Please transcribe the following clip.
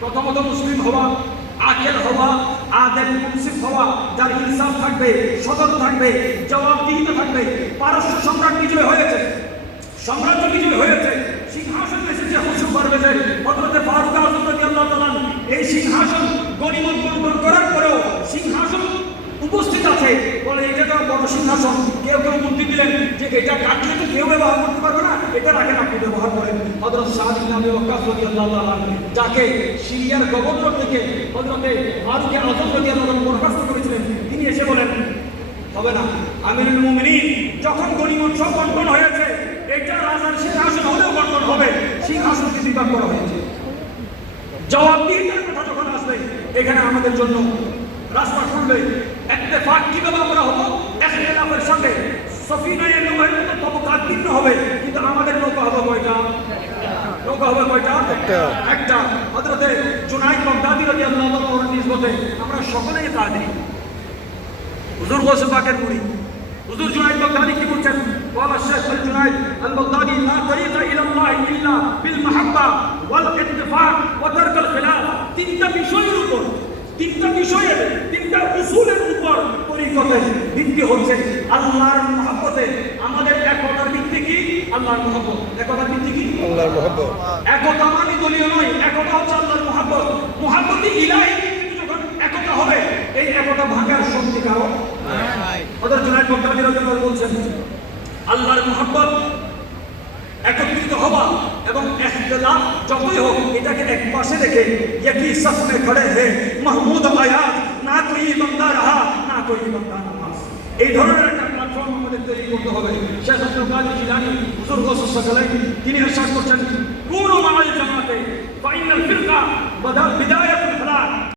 প্রথমত মুসলিম হওয়া, আকেল হওয়া, আদেল মুনসিফ হওয়া, যার ইনসাফ থাকবে, সততা থাকবে, জবাবদিহিতা থাকবে। পারস্য সম্রাট বিজয় হয়েছে, সাম্রাজ্য বিজয় হয়েছে, সিংহাসন এসেছে হুজুর পারভেজের হযরতে ফারুক আযম রাদিয়াল্লাহু তাআলা। এই সিংহাসন গনিমত বন্টন করার পরেও সিংহাসন উপস্থিত আছে, বলে এটা তো বড় সিংহাসন। কেউ কেউ মন্ত্রী দিলেন যে এটা কাটলে তো কেউ ব্যবহার করতে পারবে না, এটা রাখেন, আপনি ব্যবহার করেন। হযরত সাদ ইবনে আবি ওয়াক্কাস রাদিয়াল্লাহু তাআলা, যাকে সিরিয়ার গভর্নর থেকে হযরতে ফারুক আযম রাদিয়াল্লাহু তাআলা বরখাস্ত করেছিলেন, তিনি এসে বলেন হবে না, আমিরুল মুমিনিন যখন গনিমত সব বন্টন হয়েছে, এটা রাজার সিংহাসন হলেও বন্টন হবে, সিংহাসনকে বিভাগ করা হয়েছে। জবাবদিহিতার কথা যখন আসবে, এখানে আমাদের জন্য রাস্তা খুলবে। ইত্তেফাক কিভাবে আমরা হবো? ইখতিলাফের সাথে সফিনায়ে নূহের মতো তবকাত ভিন্ন হবে, কিন্তু আমাদের নৌকা হবে কয়টা? নৌকা হবে কয়টা? একটা। হযরতে জুনাইদ বাগদাদী রাদিয়াল্লাহু তাআলার নিসবতে আমরা সকলেই কাদি। হুজুর গৌসে পাকের মুরিদ হুজুর জুনাইদ বাগদাদী কি বলছেন? ওয়ালা শেখ আল জুনাইদ আল বাগদাদী, লা তারিকা ইলা আল্লাহ ইল্লা বিল মাহাব্বা ওয়াল ইত্তিফাক ওয়া তারকুল খিলাফ। তিনটা বিষয়ের উপর, তিনটা বিষয়ের, তিনটা উসুলের উপর তরিকতের ভিত্তি হচ্ছে আল্লাহর মহব্বতে। আমাদের একতার ভিত্তি কি? আল্লাহর মহব্বত। একতার ভিত্তি কি? আল্লাহর মহব্বত। একতা মানে দলীয় নয়, একতা হচ্ছে আল্লাহর মহব্বত। মহব্বতে ইলাহি যখন একতা হবে, এই একতা ভাঙার শক্তি কারো নাই। হযরত জুনাইদ বাগদাদী রাদিয়াল্লাহু তাআলা বলছেন আল্লাহর মহব্বত, একত্রিত হওয়া এবং ইখতিলাফ যতই হোক, এটাকে এক পাশে রেখে একই সাফ মে খড়ে হে মাহমুদ আয়াত, না কোই বান্দা রাহা না কোই বান্দা নামাজ। এই ধরনের একটা প্ল্যাটফর্ম আমাদের তৈরি করতে হবে। শেখ আব্দুল কাদের জিলানী হুজুর গৌসুস সাকালাই তিনি ইরশাদ করছেন, কুনু মাআল জামাতে ফাইনাল ফিরকা বিদায়াত